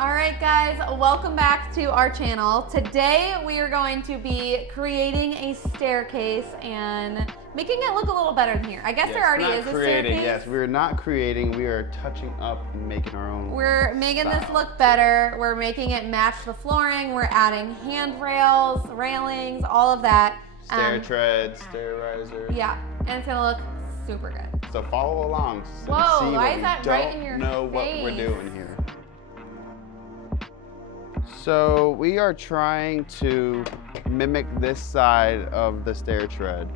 All right, guys, welcome back to our channel. Today we are going to be creating a staircase and making it look a little better than here. I guess there already is a staircase. Yes, we're not creating, we are touching up and making our own. We're making this look better. We're making it match the flooring. We're adding handrails, railings, all of that. Stair treads, stair risers. Yeah, and it's gonna look super good. So follow along. Whoa, see why is that right in your face? Don't know what we're doing here. So we are trying to mimic this side of the stair tread.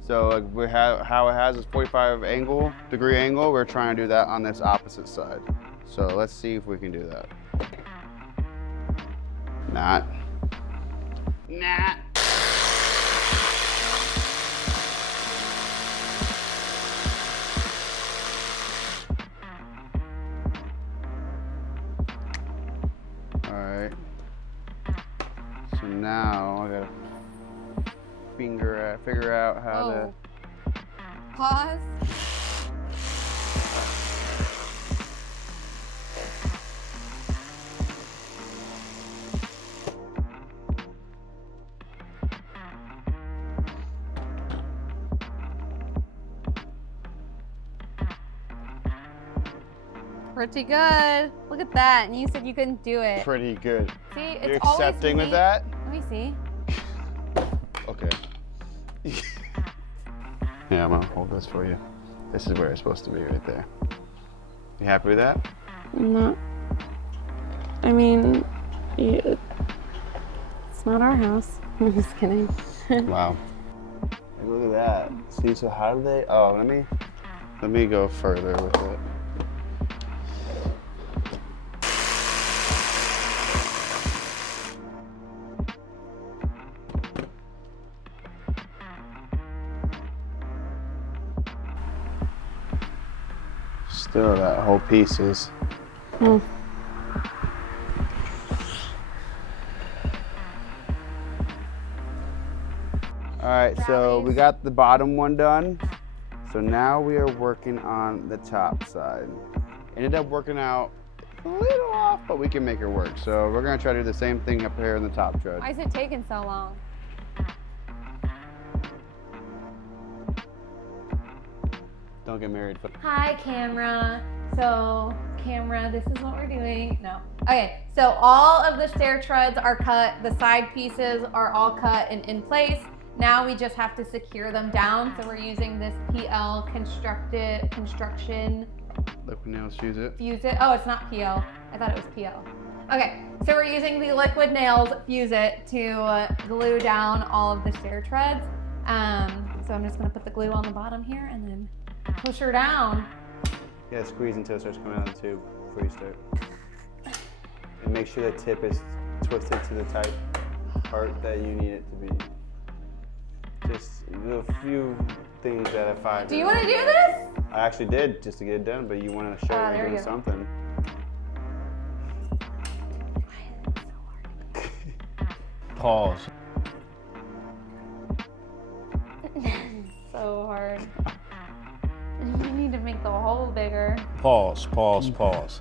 So like we have how it has this 45-degree angle, we're trying to do that on this opposite side. So let's see if we can do that. Not. Alright. So now I gotta figure out how to. Pause. Pretty good. Look at that. And you said you couldn't do it. Pretty good. See, it's You're accepting with that? Let me see. Okay. Yeah, I'm gonna hold this for you. This is where it's supposed to be, right there. You happy with that? No. I mean, it's not our house. I'm just kidding. Wow. Hey, look at that. See, so how do they? Oh, let me go further with it. Still, that whole piece is. Hmm. All right, so we got the bottom one done. So now we are working on the top side. Ended up working out a little off, but we can make it work. So we're gonna try to do the same thing up here in the top tread. Why is it taking so long? Don't get married. Hi, camera. So, camera, this is what we're doing. No. Okay, so all of the stair treads are cut. The side pieces are all cut and in place. Now we just have to secure them down. So we're using this PL construction. Liquid nails, fuse it. Fuse it. Oh, it's not PL. I thought it was PL. Okay, so we're using the liquid nails, fuse it, to glue down all of the stair treads. So I'm just gonna put the glue on the bottom here and then push her down. Yeah, squeeze until it starts coming out of the tube before you start. And make sure the tip is twisted to the tight part that you need it to be. Just a few things that I find. Do you want to do this? I actually did, just to get it done, but you want to show me doing something. Pause. So hard. You need to make the hole bigger. Pause. This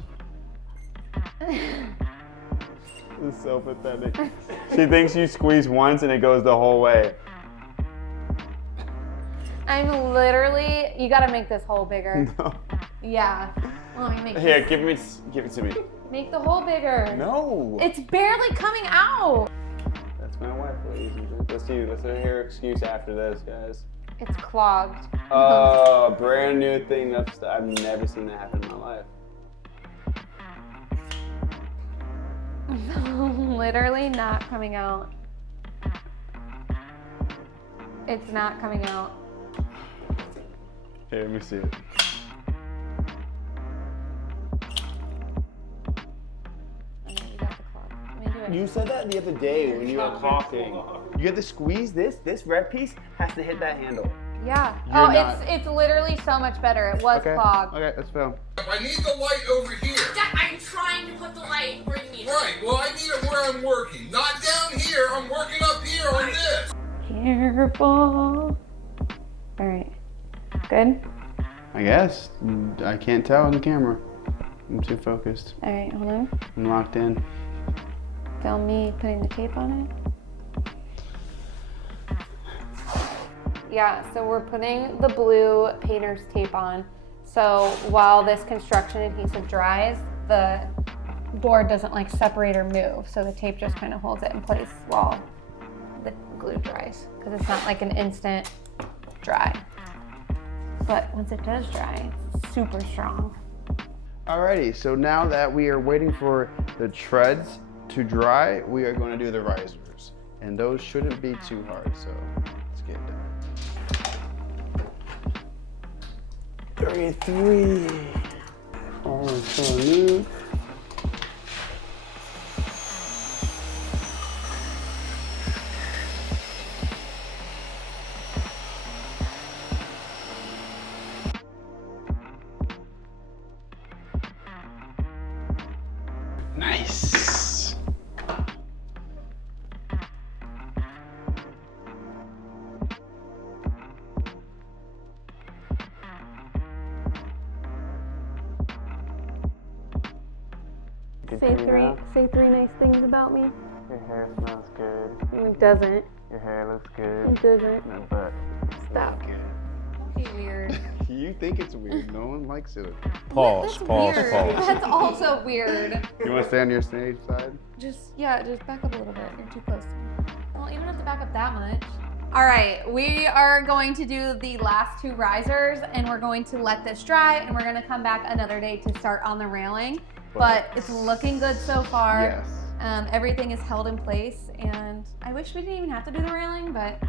is so pathetic. She thinks you squeeze once and it goes the whole way. I'm literally, you gotta make this hole bigger. No. Yeah. Let me make Here, this. give it to me. Make the hole bigger. No. It's barely coming out. That's my wife, ladies and gentlemen. Let's hear her excuse after this, guys. It's clogged. Oh, brand new thing. I've never seen that happen in my life. Literally not coming out. It's not coming out. Here, let me see it. You got the clog. Let me do it. You said that the other day when you were caulking. You have to squeeze this. This red piece has to hit that handle. Yeah. You're it's literally so much better. It was clogged. Okay, let's film. I need the light over here. I'm trying to put the light where you need it. Right, well I need it where I'm working. Not down here, I'm working up here on this. Careful. All right. Good? I guess. I can't tell on the camera. I'm too focused. All right, hold on. I'm locked in. Film me putting the tape on it. Yeah, so we're putting the blue painter's tape on. So while this construction adhesive dries, the board doesn't like separate or move. So the tape just kind of holds it in place while the glue dries, because it's not like an instant dry. But once it does dry, it's super strong. Alrighty, so now that we are waiting for the treads to dry, we are going to do the risers. And those shouldn't be too hard, so let's get it done. 33. Oh, so new. Nice. Say three nice things about me. Your hair smells good. It doesn't. Your hair looks good. It doesn't. My butt. Stop. Good. Don't be weird. You think it's weird. No one likes it. That's weird. That's also weird. You want to stay on your stage side? Just back up a little bit. You're too close to me. Well, you don't have to back up that much. All right, we are going to do the last two risers, and we're going to let this dry, and we're going to come back another day to start on the railing. But it's looking good so far. Yes. Everything is held in place, and I wish we didn't even have to do the railing, but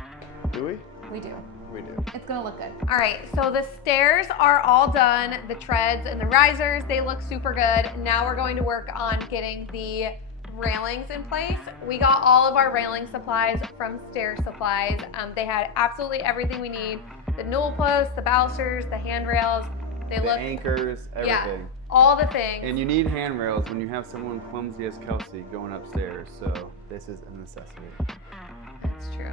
Do we? we do. We do. It's gonna look good. All right, so the stairs are all done, the treads and the risers, they look super good. Now we're going to work on getting the railings in place. We got all of our railing supplies from Stair Supplies. They had absolutely everything we need. The newel posts, the balusters, the handrails. They The look, anchors, everything. yeah, all the things. And you need handrails when you have someone clumsy as Kelsey going upstairs, so this is a necessity. That's true.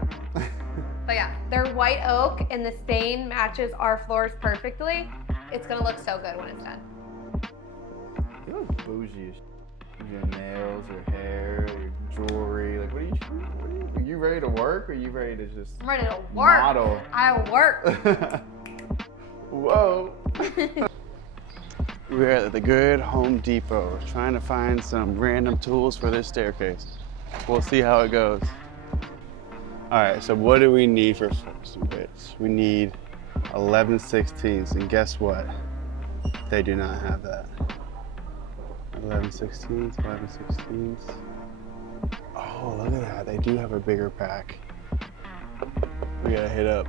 But yeah, they're white oak and the stain matches our floors perfectly. It's gonna look so good when it's done. You look bougie as shit. Your nails, your hair, your jewelry. Like, what are you ready to work, or are you ready to just I'm ready to work. model? I work. Whoa. We're at the good Home Depot trying to find some random tools for this staircase. We'll see how it goes. All right, so what do we need for some bits? We need 11/16, and guess what? They do not have that. 11/16, 11/16. Oh, look at that. They do have a bigger pack. We gotta hit up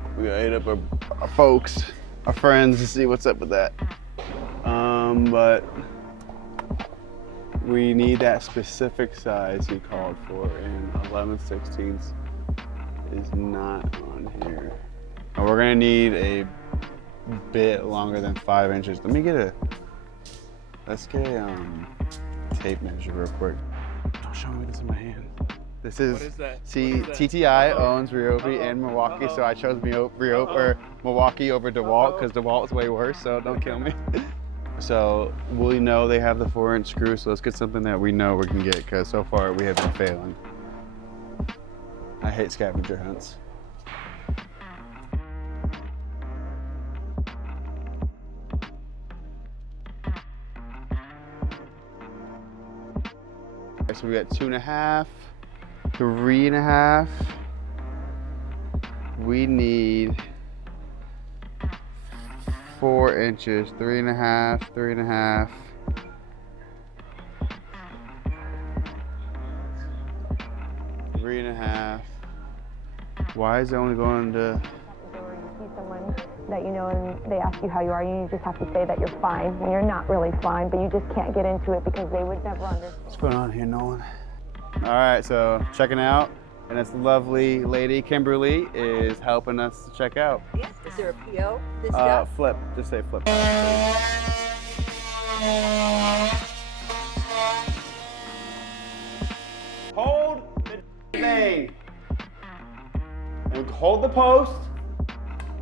our folks, our friends, to see what's up with that. But we need that specific size he called for, and 11/16 is not on here. And we're gonna need a bit longer than 5 inches. Let's get a tape measure real quick. Don't show me this in my hand. This is, What is that? see, What is that? TTI owns Ryobi and Milwaukee, so I chose Milwaukee over DeWalt because DeWalt's way worse, so don't kill me. So we know they have the 4-inch screw, so let's get something that we know we can get, because so far we have been failing. I hate scavenger hunts. Okay, so we got 2.5, 3.5. We need 4 inches, 3.5, 3.5. 3.5. Why is it only going to? You see someone that you know and they ask you how you are, you just have to say that you're fine when you're not really fine, but you just can't get into it because they would never understand. What's going on here, Nolan? All right, so checking out, and this lovely lady, Kimberly, is helping us check out. Yeah. Is there a PO? This stuff? Flip, just say flip. Hold the thing. And hold the post.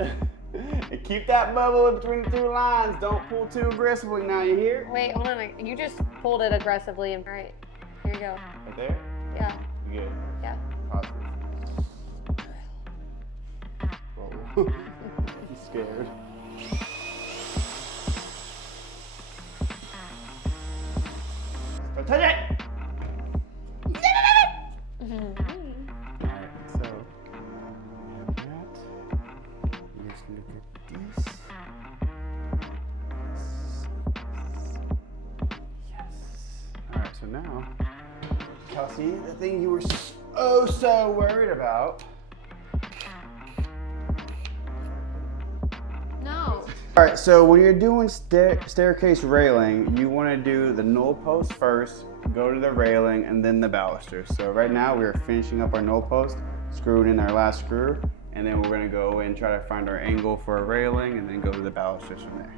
And Keep that bubble in between the two lines. Don't pull too aggressively now, you hear? Wait, hold on. You just pulled it aggressively. All right, here you go. Right there? Yeah, You good? yeah. Positive. Whoa. I'm scared. Don't touch it! Alright, so we have that. Let's look at this. Yes. Alright, so now, Kelsey, the thing you were so worried about. No. Alright, so when you're doing staircase railing, you want to do the newel post first, go to the railing, and then the balusters. So right now we're finishing up our newel post, screwing in our last screw, and then we're going to go and try to find our angle for a railing, and then go to the balusters from there.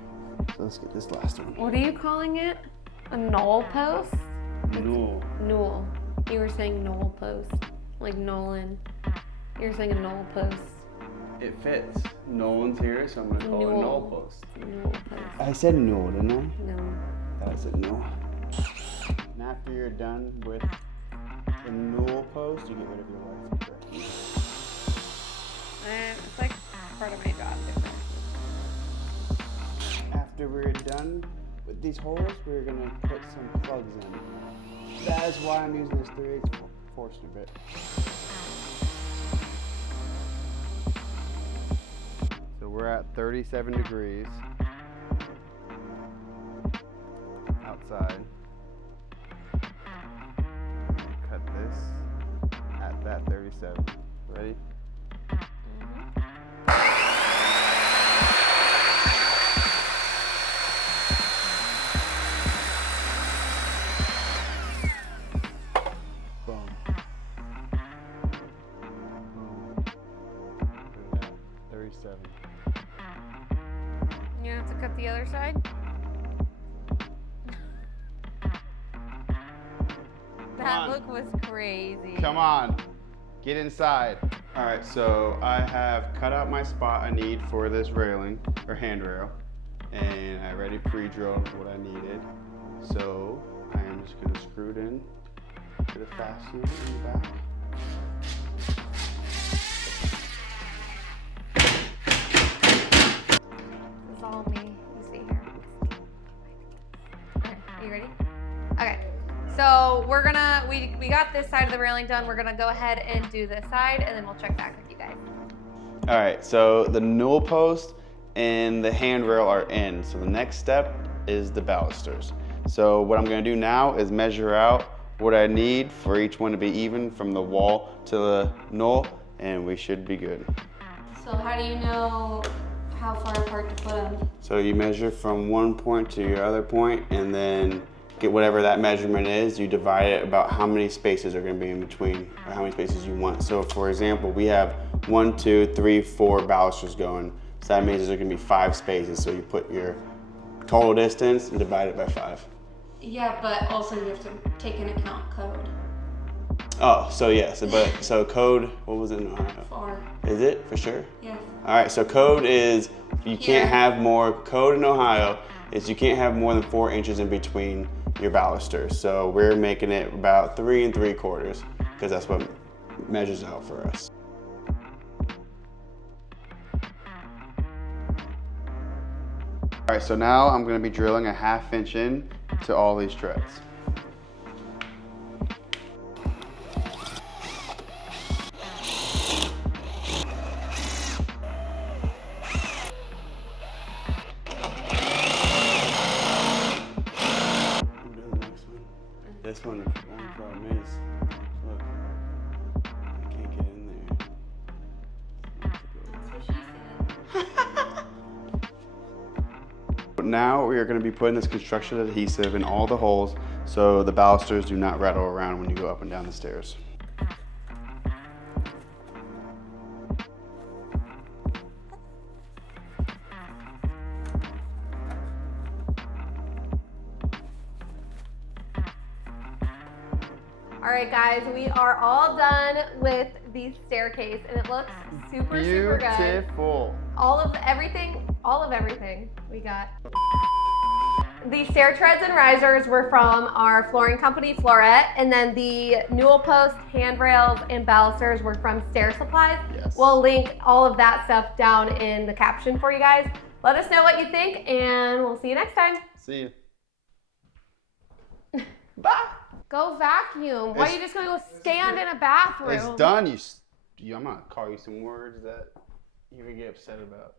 So let's get this last one. What are you calling it? A knoll post? Newel. Newel. You were saying knoll post. Like Nolan. You were saying a knoll post. It fits. Nolan's here, so I'm going to call it a newel post. Newel post. I said newel, didn't I? No. I said newel. And after you're done with the newel post, you get rid of your wife. It's like part of my job. After we're done with these holes, we're gonna put some plugs in. That is why I'm using this 3/8 Forstner bit. So we're at 37 degrees outside. Cut this at that 37. Ready? Boom. Boom. Look at that. 37. You have to cut the other side? That on. look was crazy. Come on, get inside. All right, so I have cut out my spot I need for this railing or handrail, and I already pre-drilled what I needed. So I am just gonna screw it in to the fastener in the back. It's all me. You see here. Okay, are you ready? Okay. So we're gonna, we got this side of the railing done. We're gonna go ahead and do this side, and then we'll check back with you guys. All right, so the newel post and the handrail are in. So the next step is the balusters. So what I'm gonna do now is measure out what I need for each one to be even from the wall to the newel, and we should be good. So how do you know how far apart to put them? So you measure from one point to your other point, and then get whatever that measurement is, you divide it about how many spaces are gonna be in between, or how many spaces you want. So for example, we have 1, 2, 3, 4 balusters going. So that means there's gonna be 5 spaces. So you put your total distance and divide it by 5. Yeah, but also you have to take into account code. Oh, so yes, so code, what was it in Ohio? Far. Is it for sure? Yes. All right, so code is, you can't have more, code in Ohio is you can't have more than 4 inches in between your balusters. So we're making it about 3 3/4 because that's what measures out for us. All right, so now I'm gonna be drilling a 1/2 inch in to all these treads. This one, the only problem is, look, I can't get in there. Now we are going to be putting this construction adhesive in all the holes so the balusters do not rattle around when you go up and down the stairs. All right, guys, we are all done with the staircase, and it looks super good. Beautiful. All of everything all of everything we got. The stair treads and risers were from our flooring company, Floret, and then the newel post, handrails, and balusters were from Stair Supplies. Yes. We'll link all of that stuff down in the caption for you guys. Let us know what you think, and we'll see you next time. See you. Bye. Go vacuum. Why are you just gonna go stand in a bathroom? It's done. I'm gonna call you some words that you would get upset about.